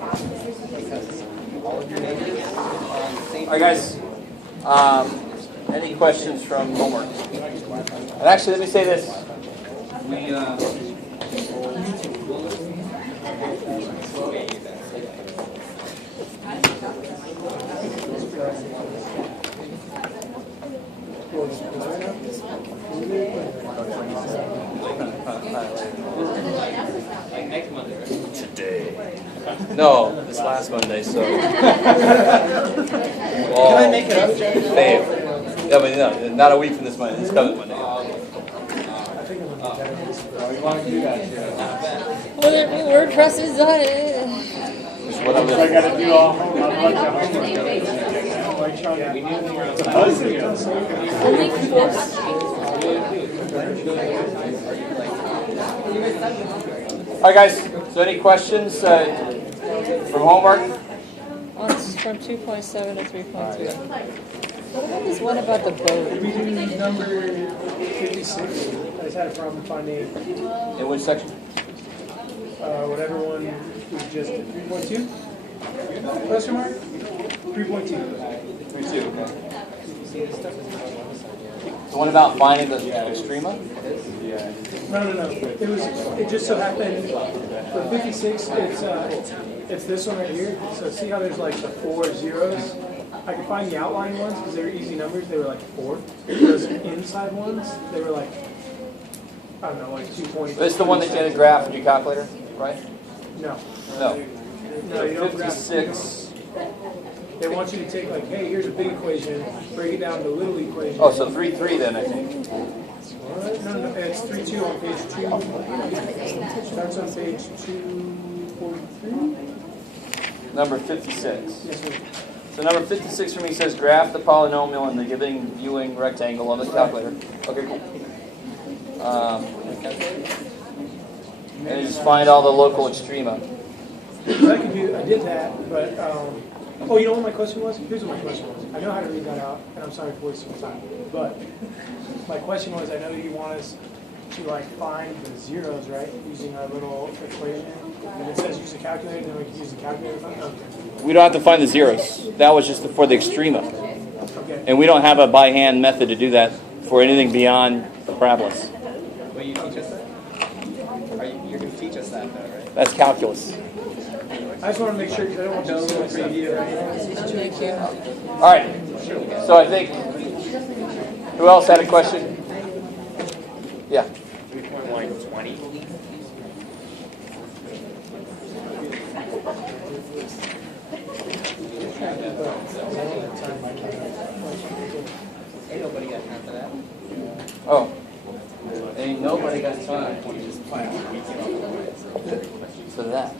All right, guys. Any questions from homework? And actually, let me say this. Today. No, this last Monday, so. Can I make it up, Jerry? Babe. Yeah, but no, not a week from this Monday. It's coming Monday. You want to do that? Well, WordPress is on it. What I'm I got to do all a bunch of All right, guys. So, any questions from homework? It's from 2.7 to 3.2. What about this one about the boat? We do number 56. I just had a problem finding In which section? whatever one was just 3.2. Question mark? 3.2. 3.2. The one about finding the extrema? No. It just so happened for 56. It's this one right here. So see how there's like the 4 zeros. I could find the outline ones because they were easy numbers. They were like 4. Those inside ones, they were like, I don't know, like 2.2. This is the one that you had to graph in your calculator, right? No. No. No, you don't graph. 56. They want you to take like, hey, here's a big equation, break it down to little equations. Oh, so 3.3 then, I think. What? No, it's 3.2 on page 2. Starts on page 243. Number 56. Yes, sir. So number 56 for me says graph the polynomial in the given viewing rectangle on the calculator. Okay, cool. And you just find all the local extrema. So I did that, but, oh, you know what my question was? Here's what my question was. I know how to read that out, and I'm sorry for wasting time. But my question was, I know you want us to like find the zeros, right? Using our little equation. And it says use a calculator, then we can use the calculator. Okay. We don't have to find the zeros. That was just for the extrema. Okay. And we don't have a by hand method to do that for anything beyond parabolas. Will you teach us that? You're going to teach us that, though, right? That's calculus. I just want to make sure because I don't want you to see my preview. Thank you. All right. So I think, who else had a question? Yeah. 3.120. Ain't nobody got time for that. Oh. Ain't nobody got time. So that.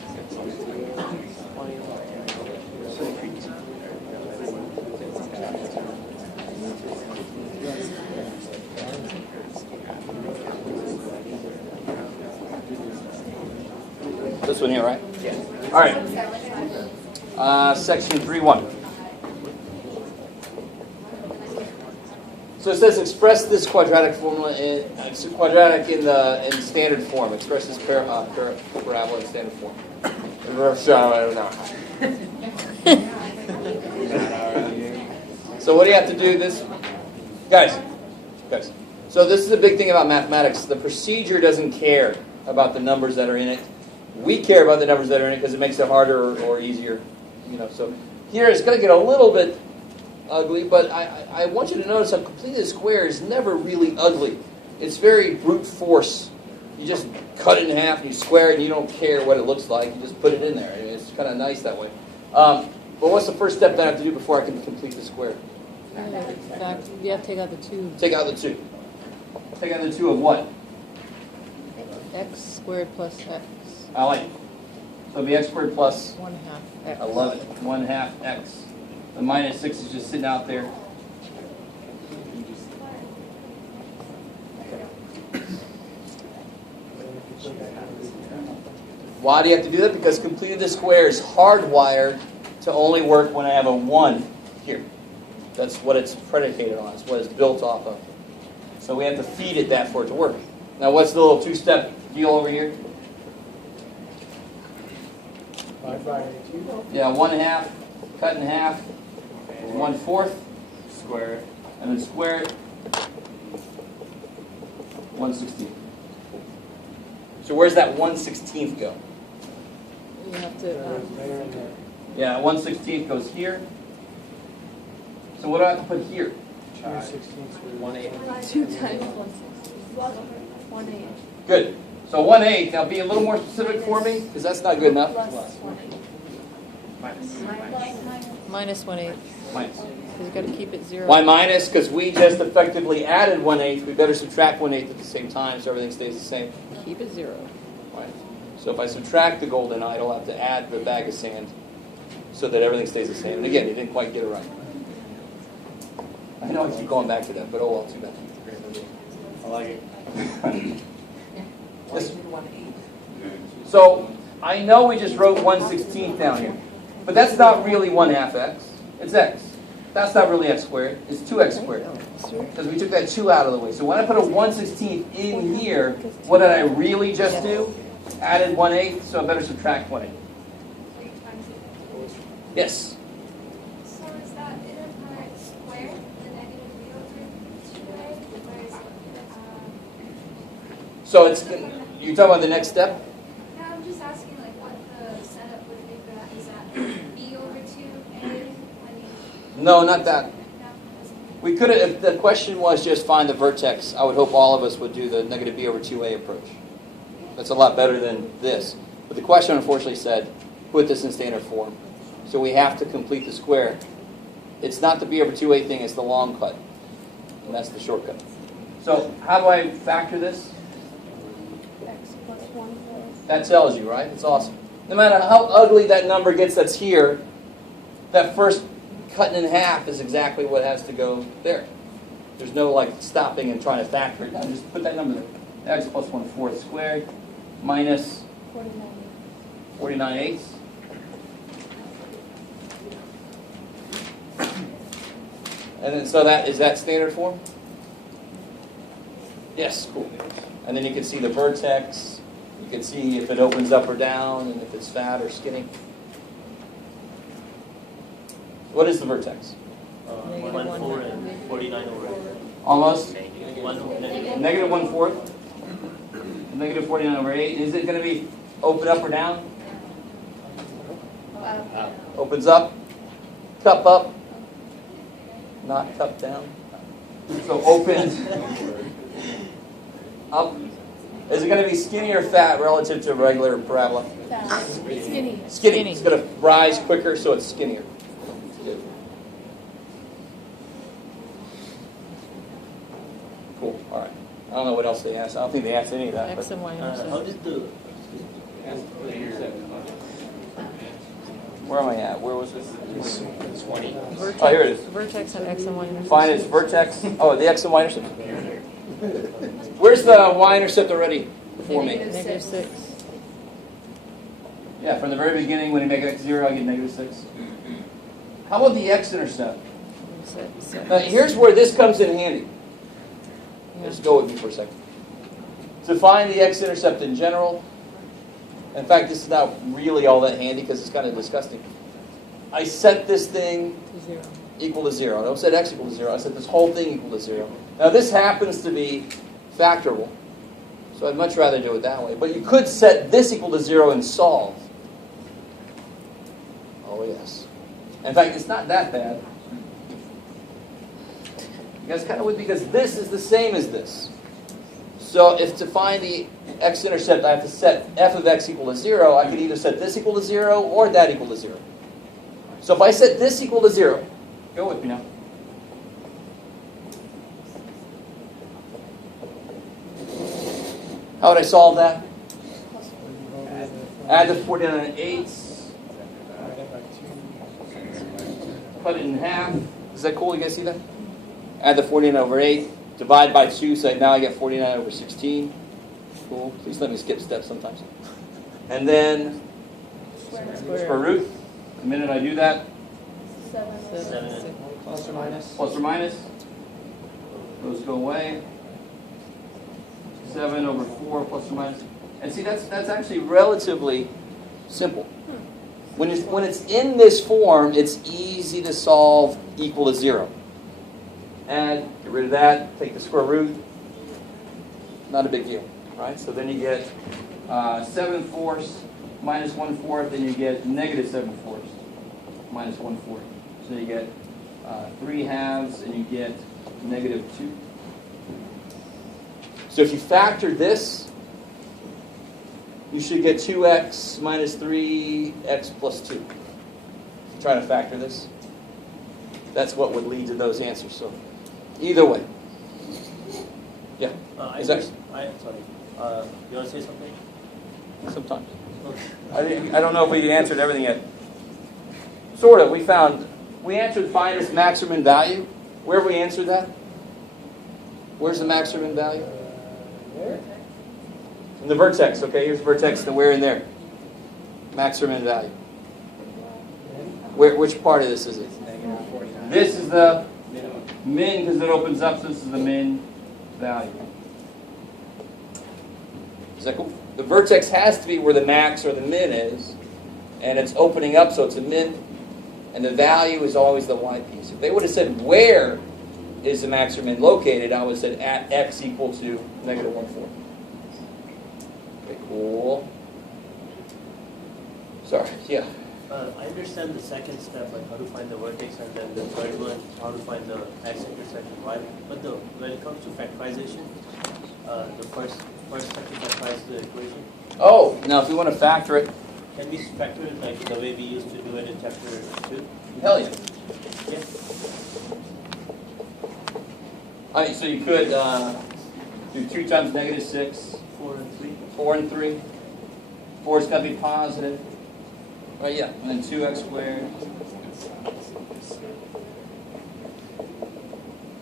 This one here, right? Yeah. All right. Section 3.1. So it says express this quadratic formula in in standard form. Express this parabola in standard form. So what do you have to do? This, guys. So this is a big thing about mathematics. The procedure doesn't care about the numbers that are in it. We care about the numbers that are in it because it makes it harder or easier. So here it's going to get a little bit ugly, but I want you to notice how completing the square is never really ugly. It's very brute force. You just cut it in half and you square it and you don't care what it looks like. You just put it in there. It's kind of nice that way. But what's the first step that I have to do before I can complete the square? You have to take out the 2. Take out the 2. Take out the 2 of what? X squared plus X. I like it. So it'll be x squared plus 1/2 X. 11, 1/2 x. The minus 6 is just sitting out there. Why do you have to do that? Because completing the square is hardwired to only work when I have a 1 here. That's what it's predicated on. It's what it's built off of. So we have to feed it that for it to work. Now what's the little 2-step deal over here? Divide by 2. Yeah, 1/2, cut in half, 1/4, Square it. and then square it, 1/16. So where's that 1/16 go? You have to, There and there. Yeah, 1/16 goes here. So what do I have to put here? 2/16. 1/8. 2 times 1/6. 1/8. Good. So 1/8. Now be a little more specific for me, because that's not good enough. Plus 1/8. minus 1/8, Minus. because you got to keep it 0. Why minus? Because we just effectively added 1/8. We better subtract 1/8 at the same time so everything stays the same. Keep it 0. Right. So if I subtract the golden idol, I have to add the bag of sand so that everything stays the same. And again, you didn't quite get it right. I know I keep going back to that, but oh well, too bad. I like it. Yes. So I know we just wrote 1/16 down here, but that's not really 1/2 x. It's x. That's not really x squared. It's 2x squared because we took that 2 out of the way. So when I put a 1/16 in here, what did I really just do? Added 1/8, so I better subtract 1/8. Yes. So is that inner part squared, the negative b over 2a, or is it, So it's you talking about the next step? no, I'm just asking like what the setup would be for that. Is that b over 2a when you, No, not that. no, We could have, if the question was just find the vertex, I would hope all of us would do the negative b over 2a approach. That's a lot better than this. But the question unfortunately said, put this in standard form. So we have to complete the square. It's not the b over 2a thing, it's the long cut. And that's the shortcut. So how do I factor this? x plus 1 plus. That tells you, right? It's awesome. No matter how ugly that number gets that's here, that first cutting in half is exactly what has to go there. There's no like stopping and trying to factor it down. Just put that number there. X plus 1/4 squared minus 49/8. And then so that is that standard form? Yes, cool. And then you can see the vertex. You can see if it opens up or down and if it's fat or skinny. What is the vertex? Negative 1/4 and 49 over 8. Almost. Negative. Negative 1/4. Negative 49 over 8. Is it going to be open up or down? Opens up. Cup up. Not cup down. So open. Up. Is it going to be skinny or fat relative to a regular parabola? Skinny. Skinny. It's going to rise quicker, so it's skinnier. Good. Cool. All right. I don't know what else they asked. I don't think they asked any of that. X But and Y How intercept. did the where am I at? Where was it? 20. Vertex, Oh, here it is. Vertex and X and Y intercept. Find its vertex. Oh, the x and y intercept. Where's the y-intercept already for me? Negative 6. Yeah, from the very beginning, when you make x 0, I get negative 6. How about the x-intercept? Now, here's where this comes in handy. Just go with me for a second. To find the x-intercept in general, in fact, this is not really all that handy because it's kind of disgusting. I set this thing 0. equal to 0. I don't set x equal to 0. I set this whole thing equal to 0. Now, this happens to be factorable, so I'd much rather do it that way. But you could set this equal to 0 and solve. Oh, yes. In fact, it's not that bad. You guys kind of would, because this is the same as this. So if to find the x-intercept, I have to set f of x equal to 0, I could either set this equal to 0 or that equal to 0. So if I set this equal to 0, go with me now. How would I solve that? Add the 49 eighths. Cut it in half. Is that cool? You guys see that? Add the 49 over 8. Divide by 2, so now I get 49 over 16. Cool. Please let me skip steps sometimes. And then square root. The minute I do that, 7. Plus or minus? plus or minus. Those go away. 7 over 4 plus or minus. And see, that's actually relatively simple. When it's in this form, it's easy to solve equal to 0. Add, get rid of that, take the square root. Not a big deal, right? So then you get 7/4 minus 1/4, then you get negative 7/4 minus 1/4. So you get 3/2, and you get negative 2. So if you factor this, you should get 2x minus 3x plus 2. Try to factor this. That's what would lead to those answers. So either way. Yeah. Sorry. You want to say something? Sometimes. Okay. I don't know if we answered everything yet. Sort of. We answered find its maximum value. Where have we answered that? Where's the maximum value? In the vertex. Okay, here's the vertex, and where in there? Maximum value. Which part of this is it? This is the min because it opens up, so this is the min value. Is that cool? The vertex has to be where the max or the min is, and it's opening up, so it's a min, and the value is always the y piece. If they would have said where is the max or min located, I would have said at x equal to negative 1/4. Okay, cool. Sorry, yeah. I understand the second step, like how to find the vertex, and then the third one, how to find the x-intercept and y. But when it comes to factorization, the first step to factorize the equation. Oh, now if we want to factor it, Can we factor it like the way we used to do it in chapter 2? hell yeah. Yeah. All right, so you could do 2 times negative 6, 4 and 3. 4 and 3. 4's got to be positive. Right, yeah, and then 2x squared.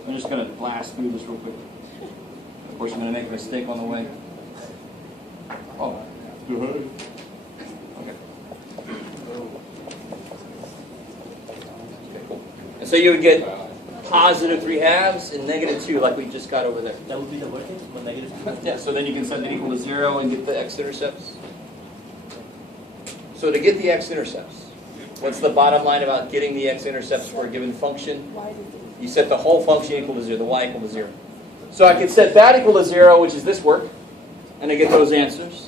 I'm just going to blast through this real quick. Of course, I'm going to make a mistake on the way. Oh, good. Okay. Okay, cool. And so you would get positive 3/2 and negative 2 like we just got over there. That would be the vertex, but negative 2. Yeah, so then you can set that equal to 0 and get the x-intercepts. So to get the x-intercepts, what's the bottom line about getting the x-intercepts for a given function? You set the whole function equal to 0, the y equal to 0. So I could set that equal to 0, which is this work, and I get those answers.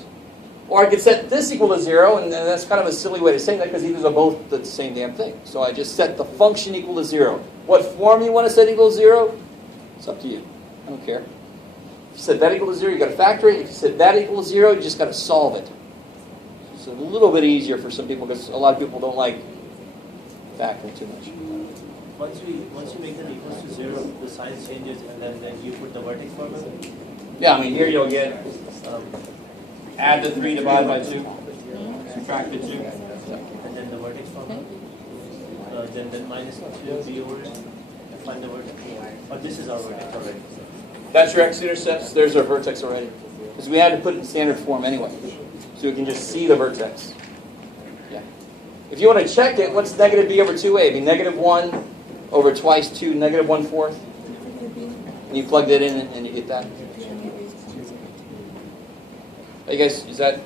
Or I could set this equal to 0, and that's kind of a silly way to say that because these are both the same damn thing. So I just set the function equal to 0. What form you want to set equal to 0? It's up to you. I don't care. If you set that equal to 0, you've got to factor it. If you set that equal to 0, you just got to solve it. It's a little bit easier for some people because a lot of people don't like factoring too much. Once you make them equals to 0, the size changes, and then you put the vertex formula. Yeah, I mean, here you'll get add the 3 divided by 2, subtract the 2. And then the vertex formula. Then minus 2 be over it, and find the vertex. But this is our vertex already. That's your x-intercepts. There's our vertex already. Because we had to put it in standard form anyway. So you can just see the vertex. Yeah. If you want to check it, what's negative b over 2a? It'd be negative 1 over twice 2, negative 1/4. And you plug that in and you get that. Hey guys, is that...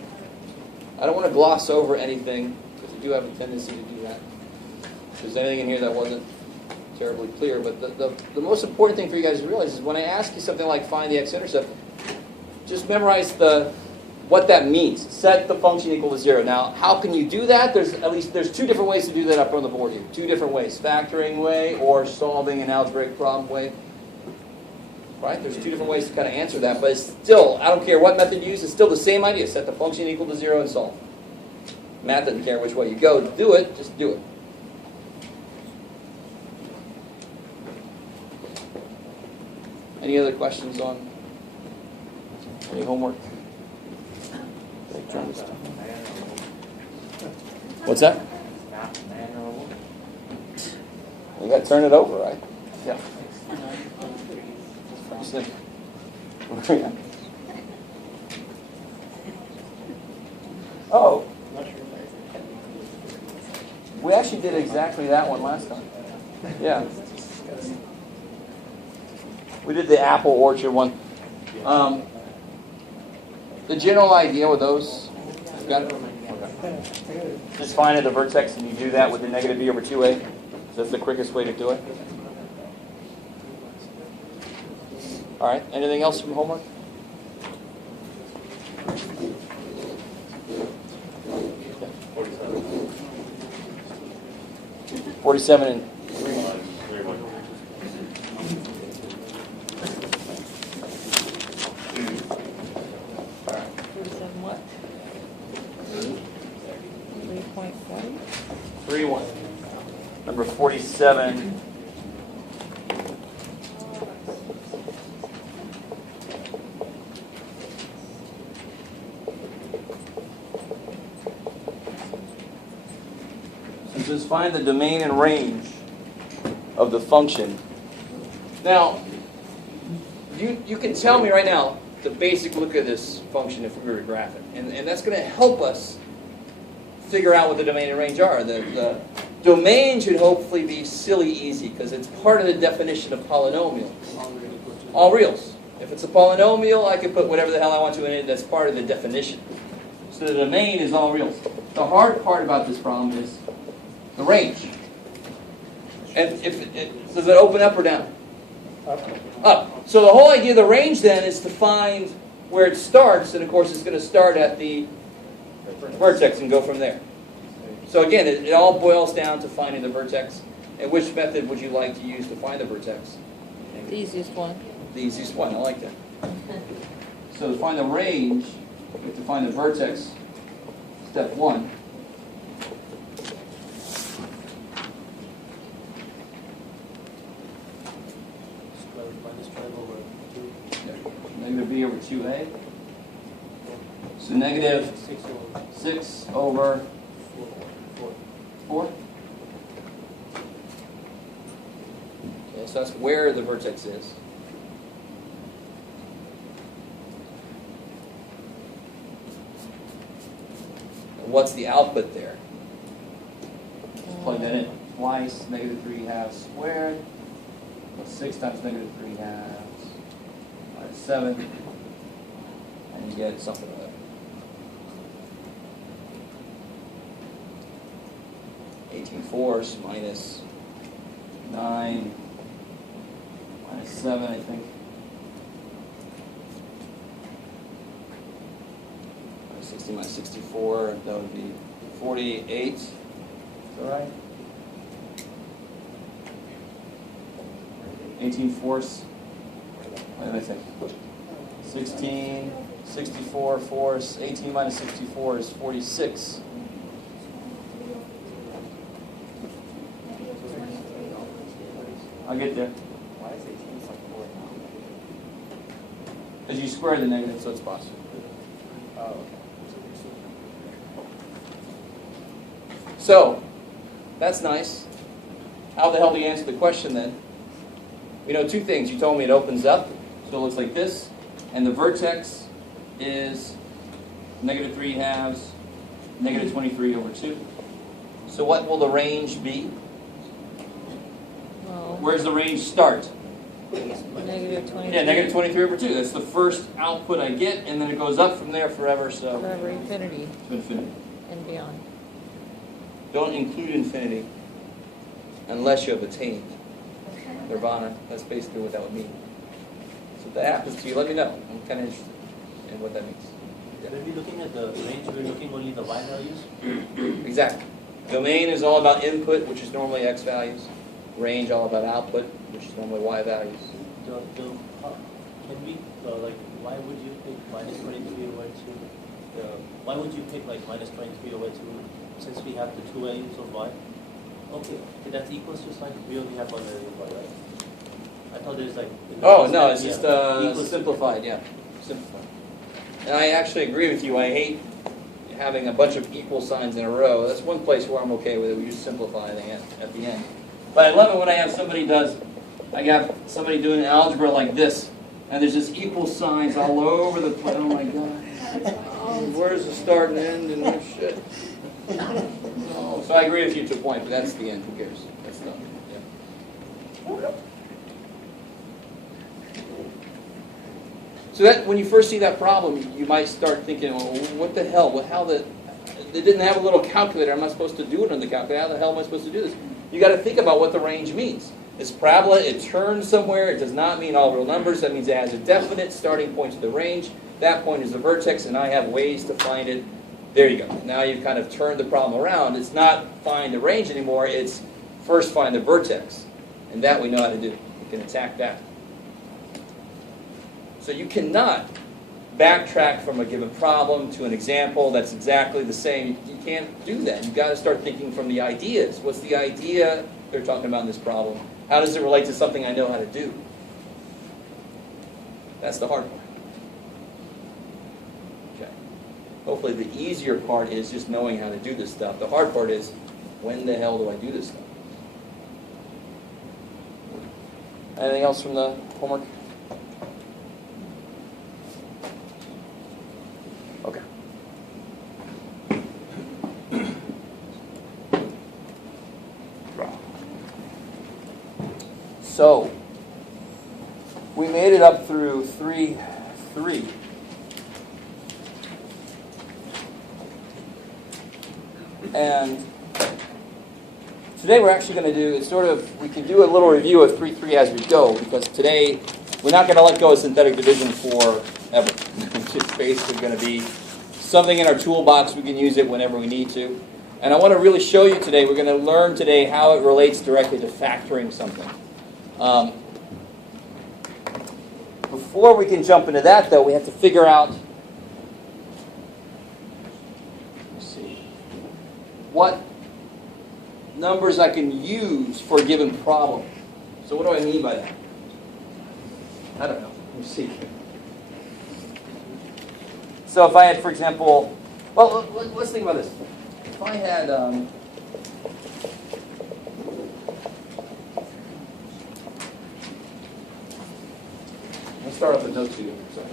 I don't want to gloss over anything, because I do have a tendency to do that. If there's anything in here that wasn't terribly clear, but the most important thing for you guys to realize is when I ask you something like find the x-intercept, just memorize what that means. Set the function equal to 0. Now, how can you do that? There's 2 different ways to do that up on the board here. 2 different ways. Factoring way or solving an algebraic problem way. Right? There's 2 different ways to kind of answer that, but it's still, I don't care what method you use, it's still the same idea. Set the function equal to 0 and solve. Math doesn't care which way you go. Do it, just do it. Any other questions on any homework? What's that? You got to turn it over, right? Yeah. Oh. We actually did exactly that one last time. Yeah. We did the apple orchard one. The general idea with those, got it? Okay. Just find the vertex, and you do that with the negative b over 2a. So that's the quickest way to do it. All right. Anything else from homework? Yeah. 47 and 47 what? 3.5? 3-1. Number 47. So just find the domain and range of the function. Now, you can tell me right now the basic look of this function if we were to graph it. And that's going to help us figure out what the domain and range are. The domain should hopefully be silly easy because it's part of the definition of polynomial. All reals. If it's a polynomial, I can put whatever the hell I want to in it. That's part of the definition. So the domain is all reals. The hard part about this problem is the range. And does it open up or down? Up. So the whole idea of the range then is to find where it starts, and of course it's going to start at the vertex and go from there. So again, it all boils down to finding the vertex. And which method would you like to use to find the vertex? The easiest one. The easiest one, I like that. So to find the range, we have to find the vertex, step 1. Minus 12 over 2. Negative b over 2a. So negative 6 over 4. Okay, so that's where the vertex is. And what's the output there? Just plug that in. Twice, negative 3 halves squared. Plus 6 times negative 3 halves. Minus 7. And you get something like that. 18 fourths minus 9 minus 7, I think. Minus 60 minus 64, that would be 48. Is that right? 18 fourths. What did I say? 16, 64 fourths. 18 minus 64 is 46. I'll get there. Why is 18 so 4 now? Because you square the negative, so it's positive. Oh, okay. So, that's nice. How the hell do you answer the question then? We know two things. You told me it opens up, so it looks like this. And the vertex is negative 3 halves, negative 23 over 2. So what will the range be? Well, Where's the range start? negative 23. Yeah, negative 23 over 2. That's the first output I get, and then it goes up from there forever, so Forever infinity to infinity. and beyond. Don't include infinity unless you have attained nirvana. That's basically what that would mean. So if that happens to you, let me know. I'm kind of interested in what that means. When we're looking at the range, we're looking only the y values. Exactly. Domain is all about input, which is normally x values. Range all about output, which is normally y values. Can we, like, why would you pick minus 23 over 2? Why would you pick, like, minus 23 over 2 since we have the two values of y? Okay, that's equals to sign. We only have one value of y, right? I thought there's, like... Oh, no, it's just equals simplified, yeah. Simplified. And I actually agree with you. I hate having a bunch of equal signs in a row. That's one place where I'm okay with it. We just simplify at the end. But I love it when I have somebody I have somebody doing algebra like this, and there's just equal signs all over the place. Oh my God. Where's the start and end and this shit? Oh, so I agree with you to a point, but that's the end. Who cares? That's done. Yeah. So that when you first see that problem, you might start thinking, well, what the hell? Well, they didn't have a little calculator. I'm not supposed to do it on the calculator. How the hell am I supposed to do this? You got to think about what the range means. This parabola, it turns somewhere. It does not mean all real numbers. That means it has a definite starting point to the range. That point is the vertex, and I have ways to find it. There you go. Now you've kind of turned the problem around. It's not find the range anymore. It's first find the vertex. And that we know how to do. You can attack that. So you cannot backtrack from a given problem to an example that's exactly the same. You can't do that. You've got to start thinking from the ideas. What's the idea they're talking about in this problem? How does it relate to something I know how to do? That's the hard part. Okay. Hopefully the easier part is just knowing how to do this stuff. The hard part is, when the hell do I do this stuff? Anything else from the homework? Okay. So, we made it up through 3. And today we're actually going to do, it's sort of, we can do a little review of 3.3 as we go, because today we're not going to let go of synthetic division forever. It's basically going to be something in our toolbox. We can use it whenever we need to. And I want to really show you today, we're going to learn today how it relates directly to factoring something. Before we can jump into that, though, we have to figure out, let's see, what numbers I can use for a given problem. So what do I mean by that? I don't know. Let me see. So if I had, for example, well, let's think about this. If I had, let's start off with no 2. Sorry.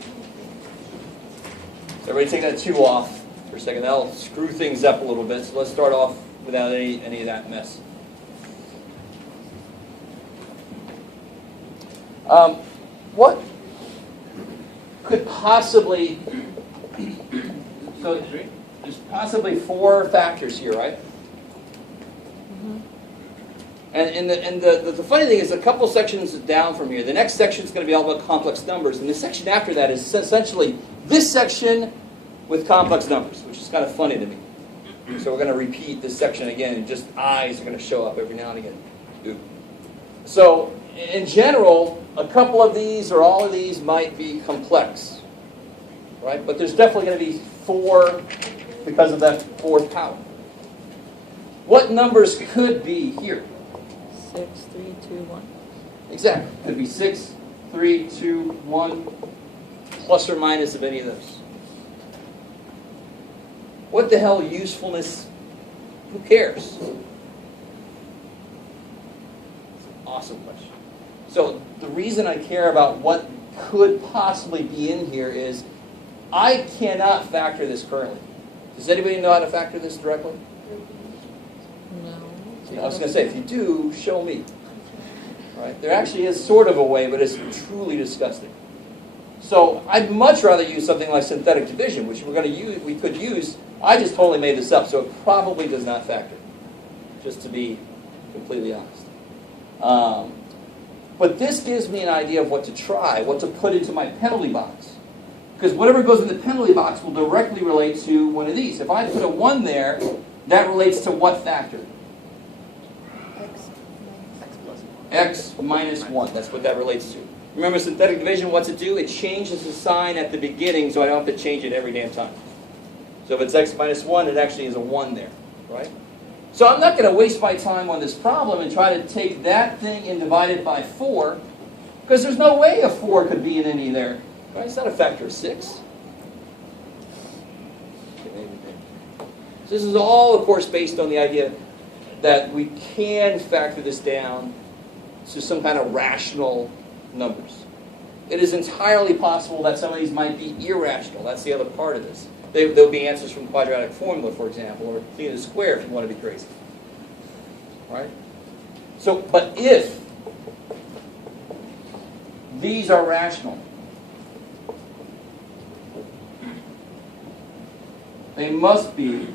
So everybody take that 2 off for a second. That'll screw things up a little bit. So let's start off without any of that mess. What could possibly, so there's possibly 4 factors here, right? And the funny thing is, a couple sections down from here, the next section is going to be all about complex numbers, and the section after that is essentially this section with complex numbers, which is kind of funny to me. So we're going to repeat this section again, and just I's are going to show up every now and again. Ooh. So in general, a couple of these or all of these might be complex, right? But there's definitely going to be 4 because of that 4th power. What numbers could be here? 6, 3, 2, 1. Exactly. Could be 6, 3, 2, 1, plus or minus of any of those. What the hell usefulness? Who cares? It's an awesome question. So the reason I care about what could possibly be in here is I cannot factor this currently. Does anybody know how to factor this directly? No. I was going to say, if you do, show me. Right? There actually is sort of a way, but it's truly disgusting. So I'd much rather use something like synthetic division, which we're going to use. We could use. I just totally made this up, so it probably does not factor. Just to be completely honest. But this gives me an idea of what to try, what to put into my penalty box. Because whatever goes in the penalty box will directly relate to one of these. If I put a 1 there, that relates to what factor? X minus 1. That's what that relates to. Remember synthetic division, what's it do? It changes the sign at the beginning so I don't have to change it every damn time. So if it's x minus 1, it actually is a 1 there, right? So I'm not going to waste my time on this problem and try to take that thing and divide it by 4, because there's no way a 4 could be in any there. Right? It's not a factor of 6. So this is all, of course, based on the idea that we can factor this down to some kind of rational numbers. It is entirely possible that some of these might be irrational. That's the other part of this. There'll be answers from quadratic formula, for example, or theta squared if you want to be crazy. Right? So, but if these are rational, they must be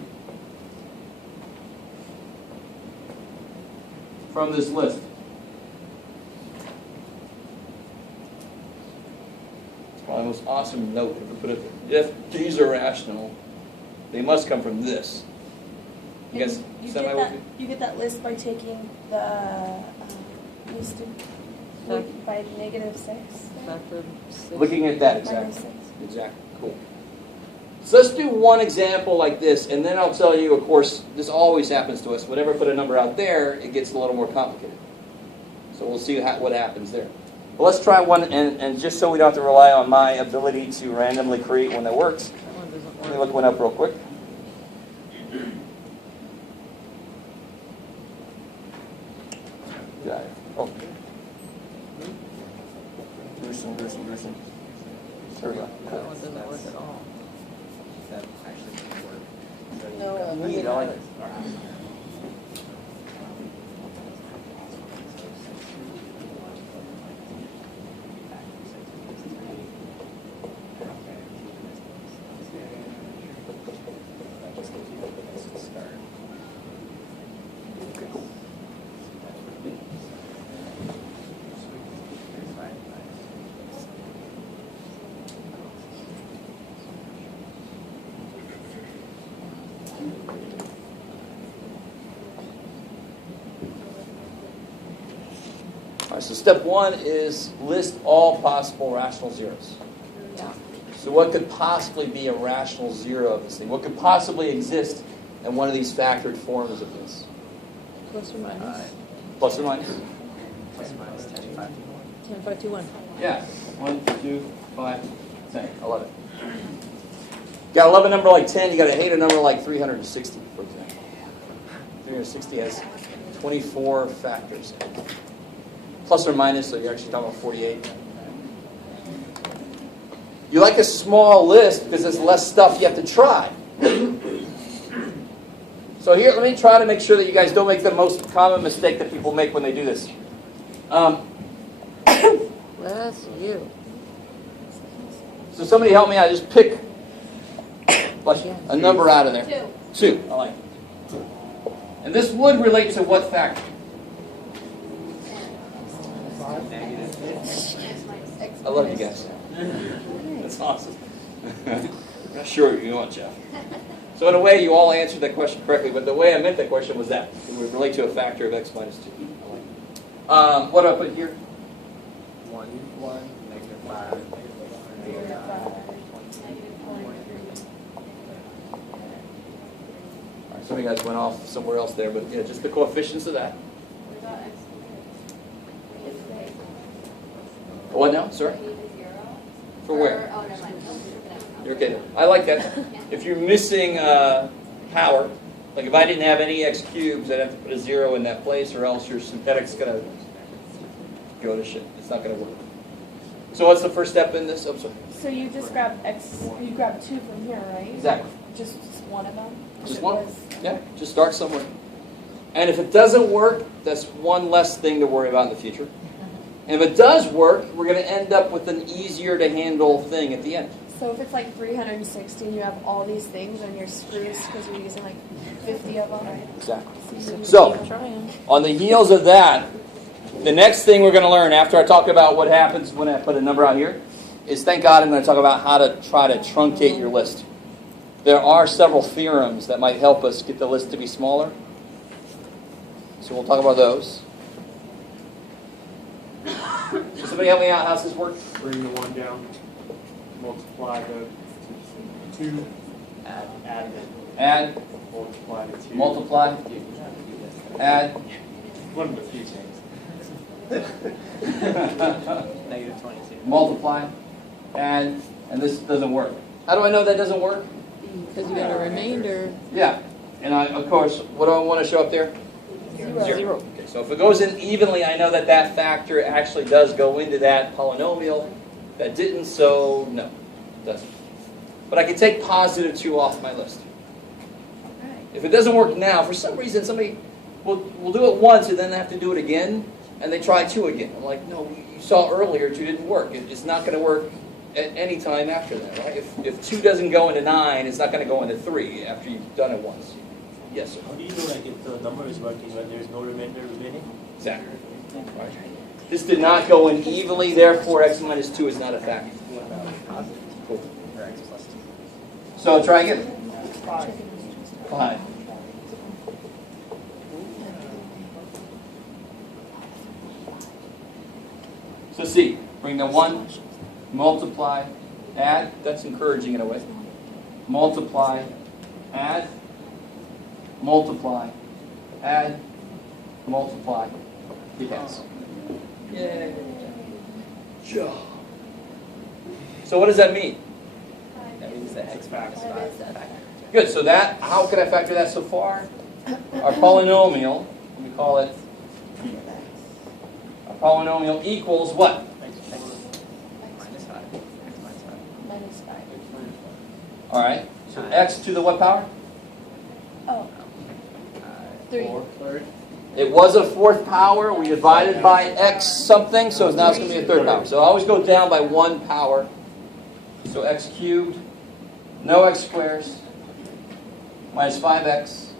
from this list? It's probably the most awesome note ever put it there. If these are rational, they must come from this. You guys, You get that list by taking the least by -6. Factor 6. Looking at that, Minus exactly. 6. Exactly. Cool. So let's do one example like this, and then I'll tell you, of course, this always happens to us. Whenever I put a number out there, it gets a little more complicated. So we'll see what happens there. But let's try one, and just so we don't have to rely on my ability to randomly create one that works, That one doesn't let me work. look one up real quick. Got it. Oh. Gruesome. There we go. That one doesn't work at all. That actually doesn't work. No. Neat, I like it. All right, so step one is list all possible rational zeros. Yeah. So what could possibly be a rational zero of this thing? What could possibly exist in one of these factored forms of this? Plus or minus? Plus or minus? Plus or minus 10, 5 to 1. 10, 5, 2, 1. Yeah. 1, 2, 5, 10. I love it. Got to love a number like 10. You got to hate a number like 360, for example. 360 has 24 factors. Plus or minus, so you're actually talking about 48. You like a small list because there's less stuff you have to try. So here, let me try to make sure that you guys don't make the most common mistake that people make when they do this. That's you. So somebody help me out. Just pick like a number out of there. 2. I like it. And this would relate to what factor? I love you guys. That's awesome. Not sure what you want, Jeff. So in a way, you all answered that question correctly, but the way I meant that question was that. It would relate to a factor of x minus 2. I like it. What do I put here? 1, negative 5, negative 5, 23. All right, some of you guys went off somewhere else there, but yeah, just the coefficients of that. What now? Sorry? For where? Oh, never mind. You're okay. I like that. If you're missing power, like if I didn't have any x cubes, I'd have to put a 0 in that place, or else your synthetic's going to go to shit. It's not going to work. So what's the first step in this? Oh, sorry. So you just grab you grab 2 from here, right? Exactly. Just one of them? Just It one? was- Yeah, just start somewhere. And if it doesn't work, that's one less thing to worry about in the future. And if it does work, we're going to end up with an easier to handle thing at the end. So if it's like 360 and you have all these things and you're screwed because you're using like 50 of them. Exactly. Keep So, trying. on the heels of that, the next thing we're going to learn after I talk about what happens when I put a number out here is, thank God, I'm going to talk about how to try to truncate your list. There are several theorems that might help us get the list to be smaller. So we'll talk about those. So somebody help me out. How's this work? Bring the 1 down, multiply the 2, add it, Add, multiply the 2. multiply, add. One of the few things. Negative 22. Multiply, add, and this doesn't work. How do I know that doesn't work? Because you got a remainder. Yeah, and of course, what do I want to show up there? 0. Okay, so if it goes in evenly, I know that that factor actually does go into that polynomial. That didn't, so no, it doesn't. But I can take positive 2 off my list. If it doesn't work now, for some reason, somebody will do it once and then they have to do it again, and they try 2 again. I'm like, no, you saw earlier 2 didn't work. It's not going to work at any time after that, right? If 2 doesn't go into 9, it's not going to go into 3 after you've done it once. Yes, sir. How do you know like if the number is working when there is no remainder remaining? Exactly. Right. This did not go in evenly, therefore x minus 2 is not a factor. Cool. Or x plus 2. So try again. 5. So C, bring the 1, multiply, add. That's encouraging in a way. Multiply, add, multiply, add, multiply, depends. Yay. So what does that mean? That means the x factor. Good, so that, how could I factor that so far? Our polynomial, we call it, our polynomial equals what? Minus 5. X minus 5. Minus 5. All right, so x to the what power? Oh, 3. It was a fourth power. We divided by x something, so now it's going to be a third power. So I always go down by 1 power. So x cubed, no x squares, minus 5x,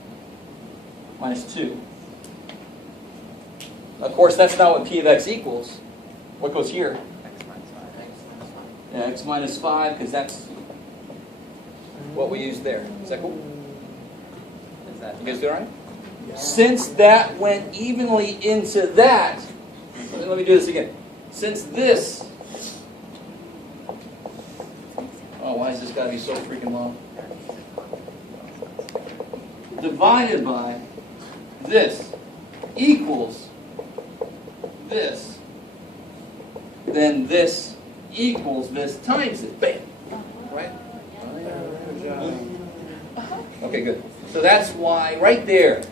minus 2. Of course, that's not what p of x equals. What goes here? X minus 5. Yeah, x minus 5, because that's what we used there. Is that cool? Is that You guys do all right? Since that went evenly into that, let me do this again. Since this, oh, why has this got to be so freaking long? Divided by this equals this, then this equals this times it. Bam. Right? Okay, good. So that's why, right there,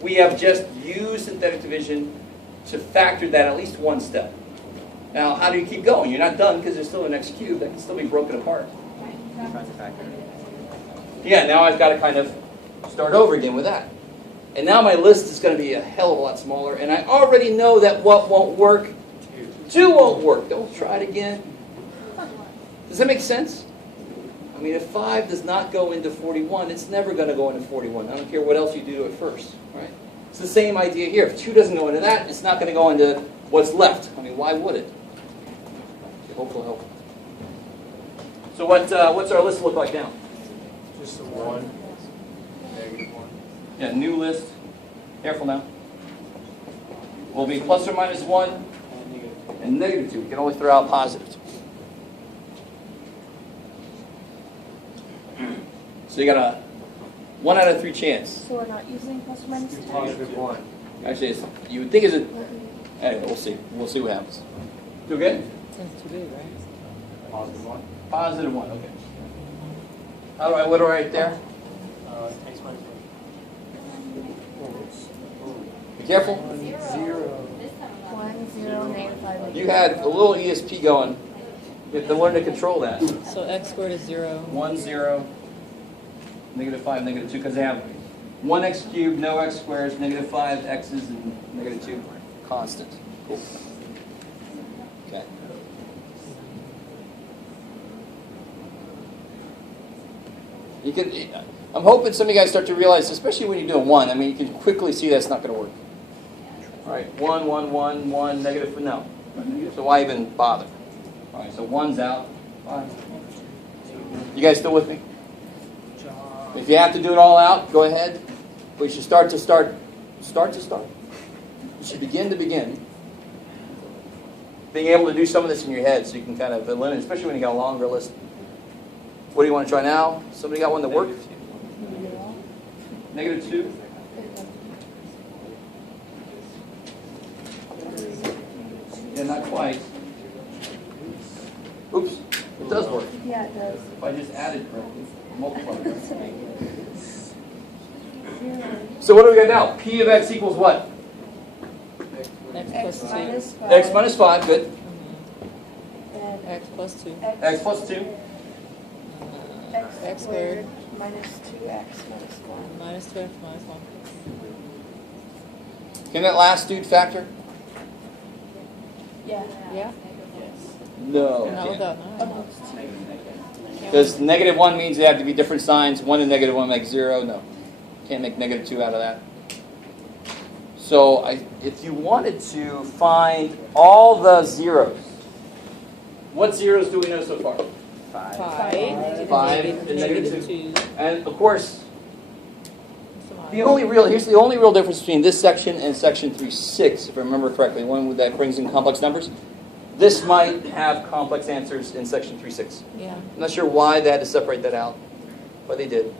we have just used synthetic division to factor that at least one step. Now, how do you keep going? You're not done because there's still an x cubed that can still be broken apart. Try to factor. Yeah, now I've got to kind of start over again with that. And now my list is going to be a hell of a lot smaller, and I already know that what won't work, 2 won't work. Don't try it again. Does that make sense? I mean, if 5 does not go into 41, it's never going to go into 41. I don't care what else you do to it first, right? It's the same idea here. If 2 doesn't go into that, it's not going to go into what's left. I mean, why would it? Okay, hope it'll help. So what's our list look like now? Just a 1. Negative 1. Yeah, new list. Careful now. Will be plus or minus 1 and negative 2. We can only throw out positives. So you got a 1 out of 3 chance. So we're not using plus or minus 10? Positive 1. Actually, you would think it's a... Anyway, we'll see. We'll see what happens. Do good? Sounds too big, right? Positive 1. Positive 1, okay. All right, what do I write there? X minus 1. Be careful. 0. 1, 0, negative 5. You had a little ESP going. You have to learn to control that. So x squared is 0. 1, 0, negative 5, negative 2, because they have 1x cubed, no x squares, negative 5 x's, and negative 2 constant. Cool. Okay. You can. I'm hoping some of you guys start to realize, especially when you're doing 1. I mean, you can quickly see that's not going to work. All right, 1, 1, 1, 1, negative. No. So why even bother? All right, so 1's out. 5. You guys still with me? If you have to do it all out, go ahead. But you should start to start. You should begin to begin. Being able to do some of this in your head so you can kind of eliminate, especially when you got a longer list. What do you want to try now? Somebody got one that worked? Negative 2? Yeah, not quite. Oops, it does work. Yeah, it does. If I just added correctly, multiplied. So what do we got now? P of x equals what? X X plus 2. minus 5. X minus 5, good. And X plus 2. X plus 2. X squared minus 2x minus 1. Minus 2x minus 1. Can that last dude factor? Yeah. Yeah? No. No, without Oh, 9. no, it's 2. Because negative 1 means they have to be different signs. 1 and negative 1 make 0. No. Can't make negative 2 out of that. So if you wanted to find all the zeros, what zeros do we know so far? 5. 5 and negative 2. And of course, here's the only real difference between this section and section 3.6, if I remember correctly, one that brings in complex numbers. This might have complex answers in section 3.6. Yeah. I'm not sure why they had to separate that out, but they did.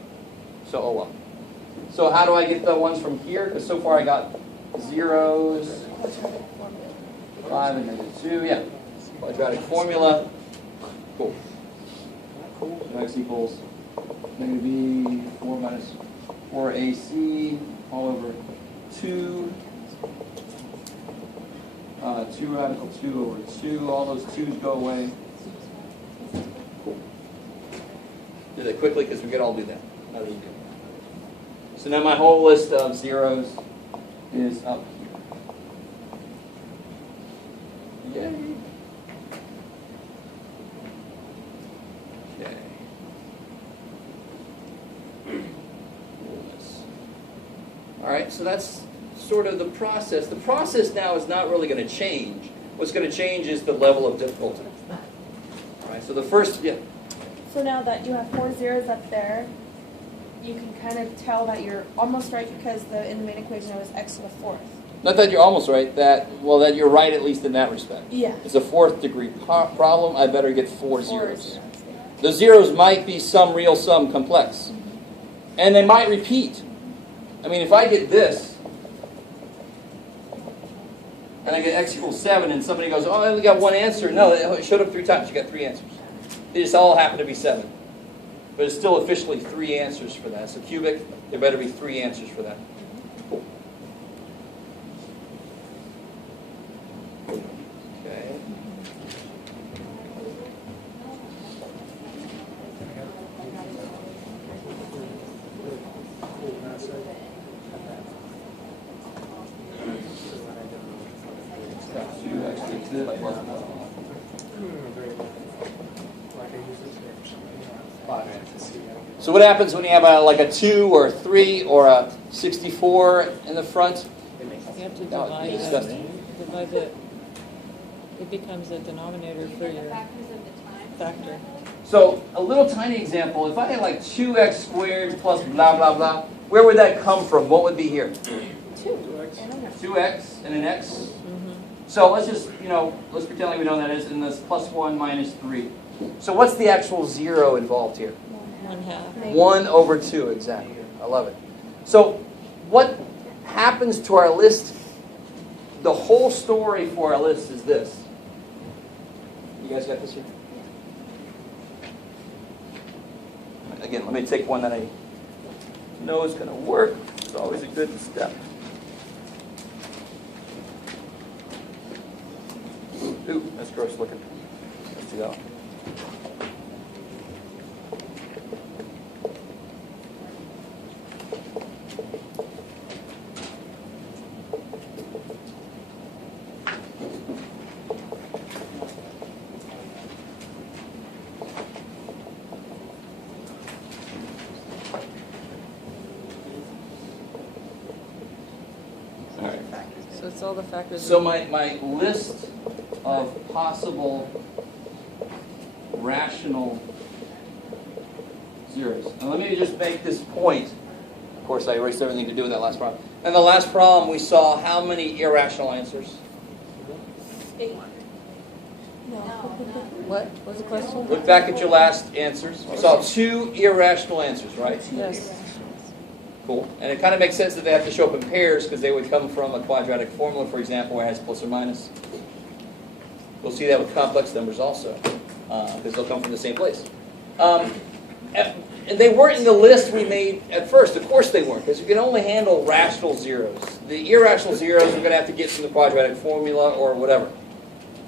So, oh well. So how do I get the ones from here? Because so far I got zeros, 5 and negative 2, yeah. Quadratic formula. Cool. So x equals negative b, 4 minus 4ac, all over 2. 2 radical 2 over 2. All those 2's go away. Cool. Do that quickly because we could all do that. How do you do? So now my whole list of zeros is up here. Yay. Okay. All right, so that's sort of the process. The process now is not really going to change. What's going to change is the level of difficulty. All right, so the first, yeah. So now that you have 4 zeros up there, you can kind of tell that you're almost right because in the main equation it was x to the 4th. Not that you're almost right, that you're right at least in that respect. Yeah. It's a 4th degree problem, I better get 4 zeros. Yeah. The zeros might be some real sum complex. And they might repeat. I mean, if I get this, and I get x equals 7, and somebody goes, oh, I only got one answer. No, it showed up 3 times. You got 3 answers. They just all happen to be 7. But it's still officially 3 answers for that. So cubic, there better be 3 answers for that. Cool. Okay. So what happens when you have like a 2 or a 3 or a 64 in the front? You have to That would divide be disgusting. it becomes a denominator for your factor. So a little tiny example, if I had like 2x squared plus blah, blah, blah, where would that come from? What would be here? 2x and an x. Mm-hmm. So let's just, let's pretend like we know what that is, and this plus 1 minus 3. So what's the actual 0 involved here? 1/2. 1 over 2, exactly. I love it. So what happens to our list? The whole story for our list is this. You guys got this here? Again, let me take one that I know is going to work. It's always a good step. Ooh, that's gross looking. Let's go. So it's all the factors. So my list of possible rational zeros. And let me just make this point. Of course, I erased everything to do with that last problem. And the last problem, we saw how many irrational answers? 8. No. What was the question? Look back at your last answers. We saw 2 irrational answers, right? Yes. Cool. And it kind of makes sense that they have to show up in pairs because they would come from a quadratic formula, for example, where it has plus or minus. We'll see that with complex numbers also because they'll come from the same place. And they weren't in the list we made at first. Of course they weren't because you can only handle rational zeros. The irrational zeros we're going to have to get from the quadratic formula or whatever.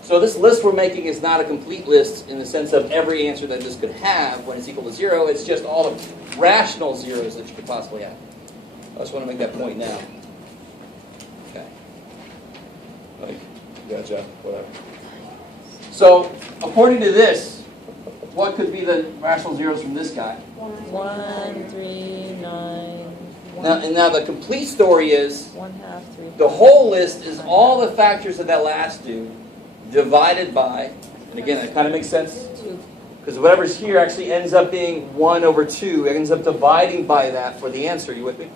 So this list we're making is not a complete list in the sense of every answer that this could have when it's equal to 0. It's just all the rational zeros that you could possibly have. I just want to make that point now. Okay. Gotcha. Whatever. So according to this, what could be the rational zeros from this guy? 1, 3, 9, Now the complete story is 1/2, 3. the whole list is all the factors of that last dude divided by, and again, that kind of makes sense, 2. because whatever's here actually ends up being 1/2. It ends up dividing by that for the answer. You with me?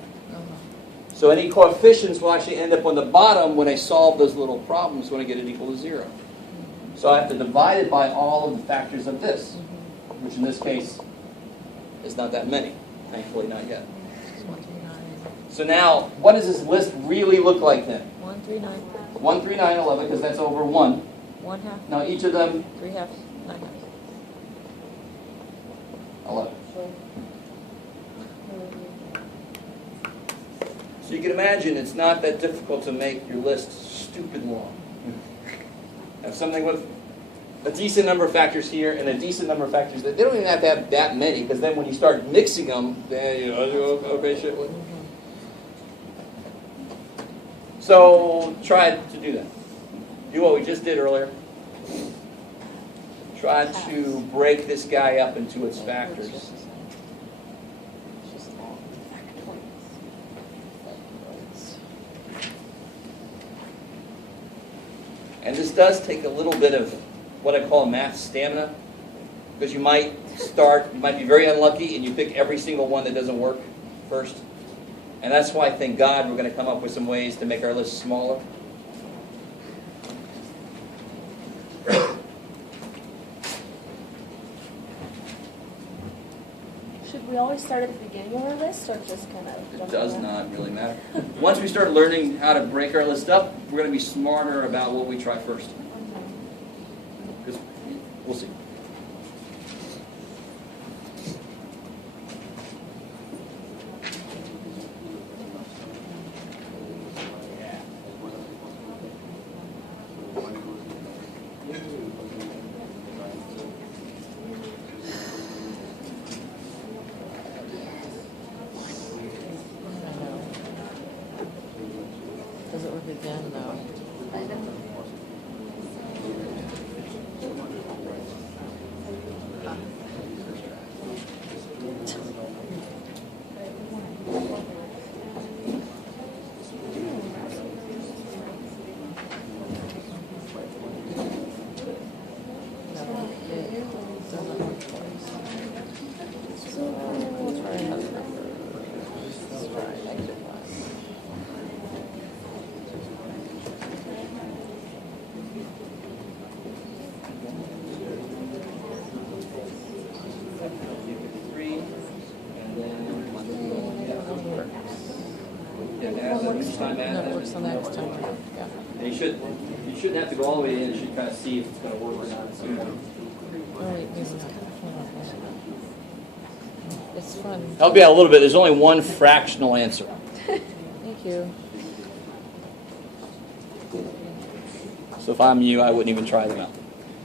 So any coefficients will actually end up on the bottom when I solve those little problems when I get it equal to 0. So I have to divide it by all of the factors of this, which in this case is not that many. Thankfully, not yet. 139. So now, what does this list really look like then? 139. 1, 3, 9, 11, because that's over 1. 1/2, Now each of them, 3/2, 9/2. 11. So you can imagine it's not that difficult to make your list stupid long. Have something with a decent number of factors here and a decent number of factors that they don't even have to have that many, because then when you start mixing them, then you know, okay, shit. So try to do that. Do what we just did earlier. Try to break this guy up into its factors. And this does take a little bit of what I call math stamina, because you might be very unlucky and you pick every single one that doesn't work first. And that's why, thank God, we're going to come up with some ways to make our list smaller. Should we always start at the beginning of our list, or just kind of? It does not really matter. Once we start learning how to break our list up, we're going to be smarter about what we try first. Because we'll see. Does it work again? No. We'll try another number. Let's try -1. No, it works on the next time. Yeah. And you shouldn't have to go all the way in. You should kind of see if it's going to work or not at some point. Oh wait, this is kind of fun. It's fun. Help you out a little bit. There's only one fractional answer. Thank you. So if I'm you, I wouldn't even try them out.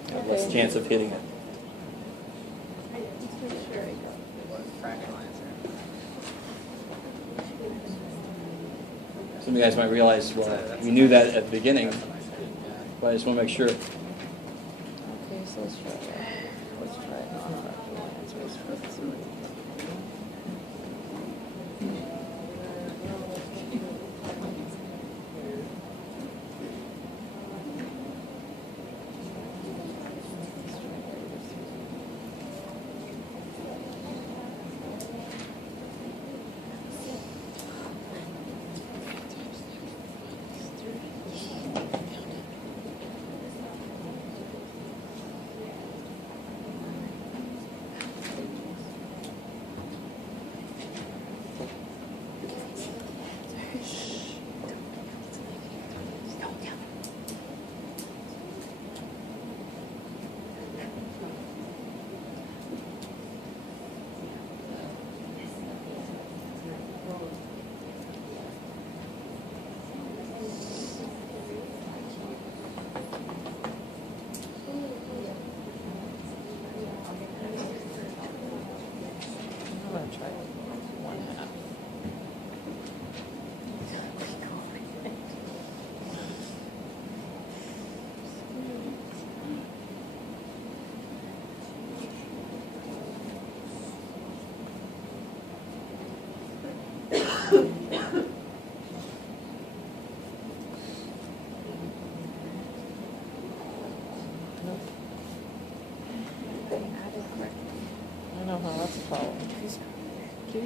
I have less chance of hitting it. Fractional answer. Some of you guys might realize, well, we knew that at the beginning, but I just want to make sure. Okay, so let's try that. Let's try non-fractional answers first.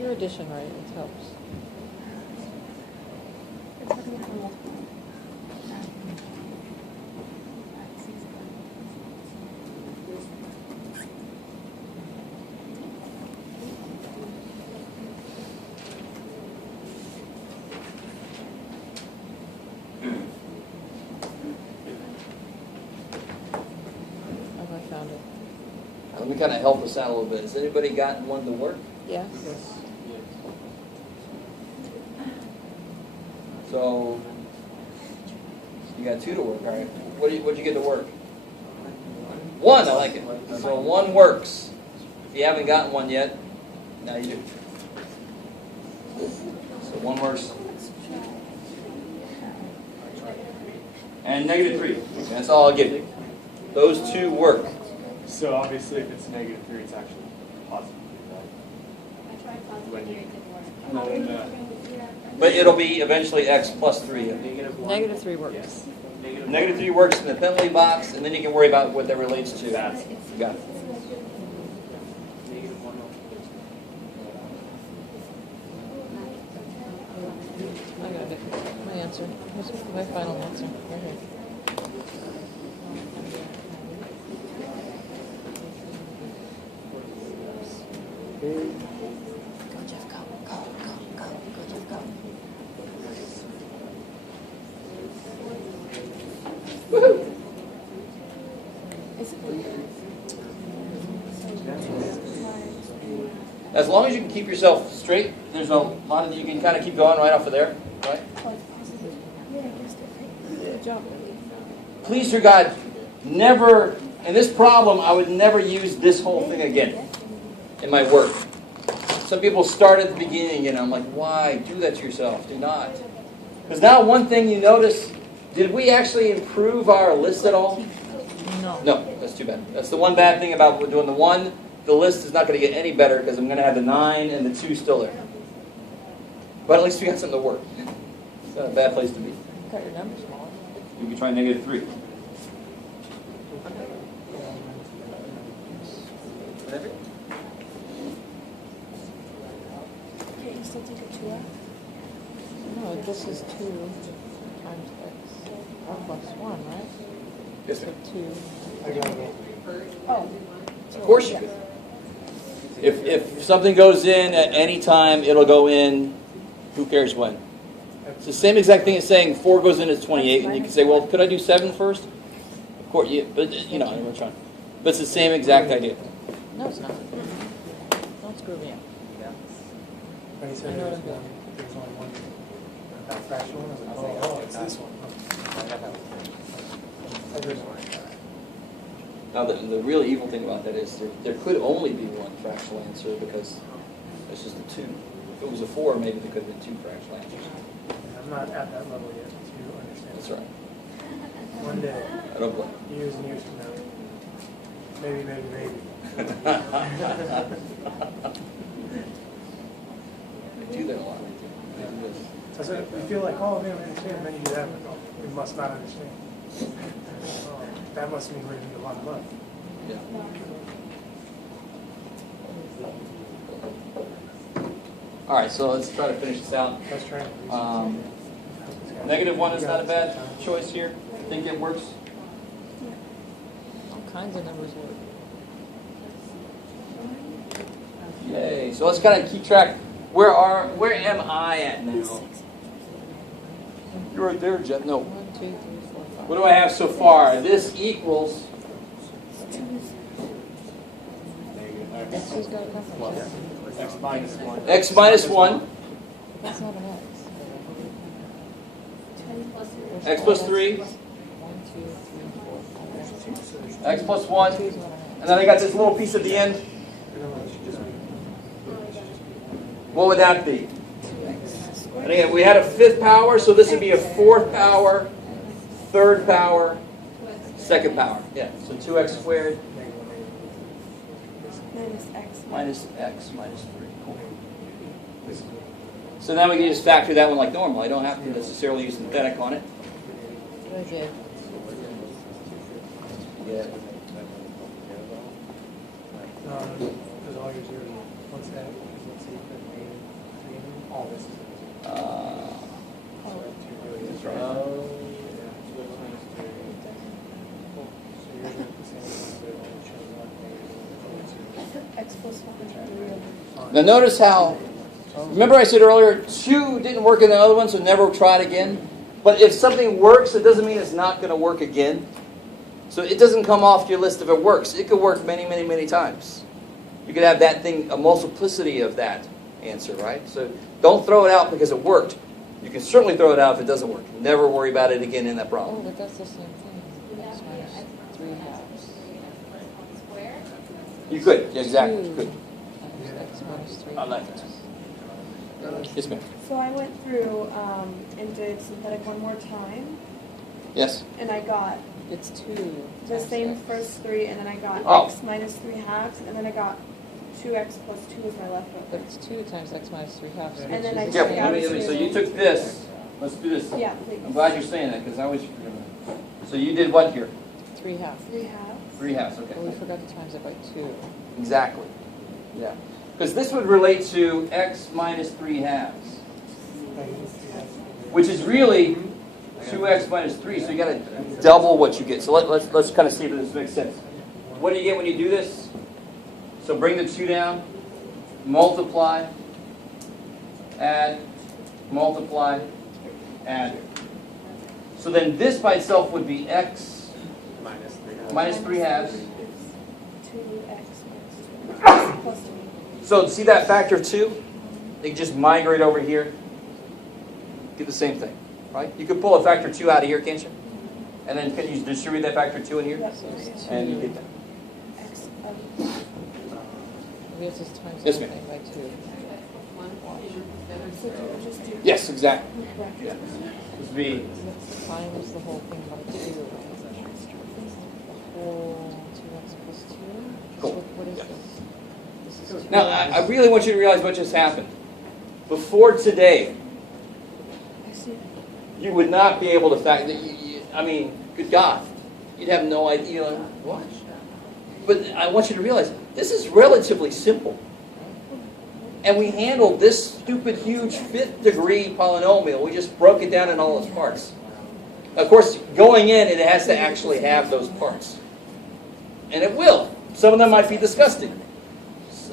your addition right, it helps. It's hard to get to multiple. Oh, I found it. Let me kind of help us out a little bit. Has anybody gotten one to work? Yes. Yes. So you got 2 to work, all right. What'd you get to work? 1, I like it. So 1 works. If you haven't gotten one yet, now you do. So 1 works. And -3. That's all I'll give you. Those 2 work. So obviously, if it's -3, it's actually positive, I tried positive, When you- it didn't work. right? No, But it'll be eventually x plus 3. Negative 3 works. Yes. -3 works in the penalty box, and then you can worry about what that relates to. That's- Got it. I got it. My answer. Here's my final answer. Right here. Go, Jeff, go. Go, Jeff, go. As long as you can keep yourself straight, there's a lot of you can kind of keep going right off of there, right? Good job. Please, dear God, never, in this problem, I would never use this whole thing again in my work. Some people start at the beginning, and I'm like, why? Do that to yourself. Do not. Because now one thing you notice, did we actually improve our list at all? No. No, that's too bad. That's the one bad thing about doing the 1. The list is not going to get any better because I'm going to have the 9 and the 2 still there. But at least we got something to work. It's not a bad place to be. Cut your numbers smaller. You can try -3. Whatever. Okay, you still take a 2 No, this is 2 times x. Plus 1, right? Yes, So ma'am. 2. I got it. Oh. Of course you can. If something goes in at any time, it'll go in, who cares when? It's the same exact thing as saying 4 goes in at 28, and you can say, well, could I do 7 first? Of course, but you know, I'm trying. But it's the same exact idea. No, it's not. Don't screw me up. When he said I know there what I'm doing. was only one, that fractional one, I was like, oh, it's this one. Oh, there's one. Now, the really evil thing about that is there could only be 1 fractional answer because it's just a 2. If it was a 4, maybe there could have been 2 fractional answers. I'm not at that level yet to understand. That's right. One day, I don't blame years and years from now. Maybe. I do that a lot. I said, we feel like, oh, man, we understand, then you do that, but we must not understand. That must mean we're going to need a lot of love. Yeah. All right, so let's try to finish this out. Let's try it. -1 is not a bad choice here. Think it works? All kinds of numbers work. Yay. So let's kind of keep track. Where am I at now? You're right there, Jeff. No. 1, 2, 3, 4, 5. What do I have so far? This equals. X has got to come from Jeff. X minus 1. X minus 1. That's not an X. X plus 3. 1, 2, 3, 4, 5. X plus 1. And then I got this little piece at the end. What would that be? And again, we had a 5th power, so this would be a 4th power, 3rd power, 2nd power. Yeah, so 2x squared Minus x. minus x minus 3. Cool. So now we can just factor that one like normal. I don't have to necessarily use synthetic on it. I did. Yeah. Because all your zeros, what's that? Let's see if that made it. All this is. That's right. X plus 1. Now notice how, remember I said earlier, 2 didn't work in the other one, so never try it again? But if something works, it doesn't mean it's not going to work again. So it doesn't come off your list if it works. It could work many, many, many times. You could have that thing, a multiplicity of that answer, right? So don't throw it out because it worked. You can certainly throw it out if it doesn't work. Never worry about it again in that Oh, problem. but that's the same thing. X minus 3 halves. Square? You could, yeah, exactly. You could. X minus 3 I like halves. Yes, ma'am. So I went through and did synthetic one more time, Yes. and I got It's 2 the times same X. first 3, and then I got Oh. x minus 3 halves, and then I got 2x plus 2 as my But leftover. it's 2 times X minus 3 halves. And then I which is Yeah, took the out same. so you took this. Let's do this. Yeah, please. I'm glad you're saying that because I was. So you did what here? 3 halves. 3 halves. 3 halves. But we Okay. forgot to times it by 2. Exactly. Yeah. Because this would relate to x minus 3 halves, which is really 2x minus 3. So you got to double what you get. So let's kind of see if this makes sense. What do you get when you do this? So bring the 2 down, multiply, add, multiply, add. So then this by itself would be x Minus 3 halves. minus 3 halves. 2x minus 2 plus 3. So see that factor of 2? They can just migrate over here. Get the same thing, right? You could pull a factor 2 out of here, can't you? And then can you distribute that factor 2 in here? Yep. So it's 2. And you get that. X We have to times Yes, ma'am. everything by 2. so just do Yes, exactly. bracket. Yeah. This would be Times the whole thing by 2. The whole 2x plus 2. Cool. So what is Yeah. this? This is 2. now. I really want you to realize what just happened. Before today, I see. you would not be able to fact that. I mean, good God, you'd have no idea. Like, what? But I want you to realize this is relatively simple. And we handled this stupid, huge 5th degree polynomial. We just broke it down in all its parts. Of course, going in, it has to actually have those parts. And it will. Some of them might be disgusting.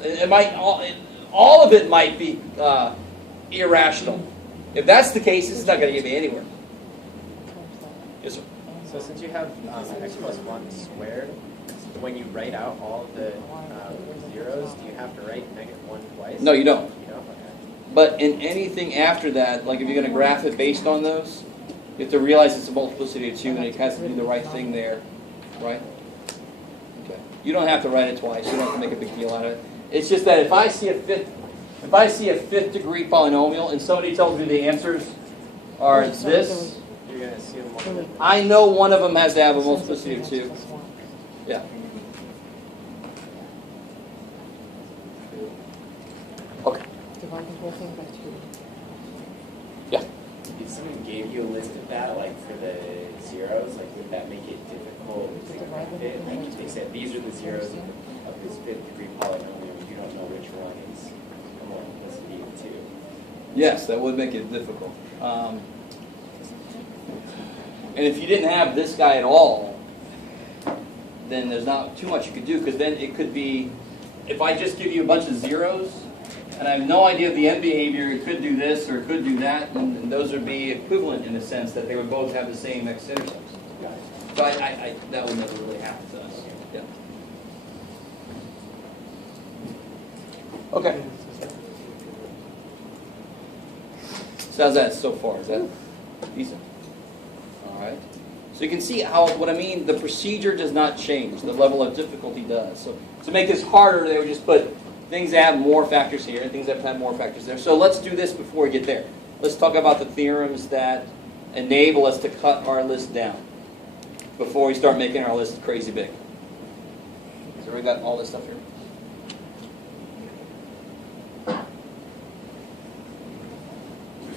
It might, all of it might be irrational. If that's the case, it's not going to get me anywhere. Yes, sir. So since you have x plus 1 squared, when you write out all the zeros, do you have to write -1 twice? No, you don't. You don't? Okay. But in anything after that, like if you're going to graph it based on those, you have to realize it's a multiplicity of 2 and it has to do the right thing there, right? Okay. You don't have to write it twice. You don't have to make a big deal out of it. It's just that if I see a fifth degree polynomial and somebody tells me the answers are this, You're going to assume one. I know one of them has to have a multiplicity of 2. Yeah. Okay. Divide the whole thing by 2. Yeah. If someone gave you a list of that, like for the zeros, like would that make it difficult to graph it? Like if they said these are the zeros of this 5th degree polynomial, you don't know which one is a multiplicity of 2. Yes, that would make it difficult. And if you didn't have this guy at all, then there's not too much you could do, because then it could be, if I just give you a bunch of zeros, and I have no idea of the end behavior, it could do this or it could do that, and those would be equivalent in the sense that they would both have the same x-intercepts. So that would never really happen to us. Yeah. Okay. So how's that so far? Is that decent? All right. So you can see how, what I mean, the procedure does not change. The level of difficulty does. So to make this harder, they would just put things that have more factors here and things that have more factors there. So let's do this before we get there. Let's talk about the theorems that enable us to cut our list down before we start making our list crazy big. So we got all this stuff here.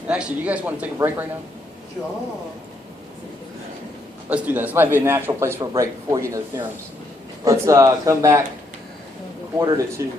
Actually, do you guys want to take a break right now? Sure. Let's do that. This might be a natural place for a break before we get into the theorems. Let's come back 1:45.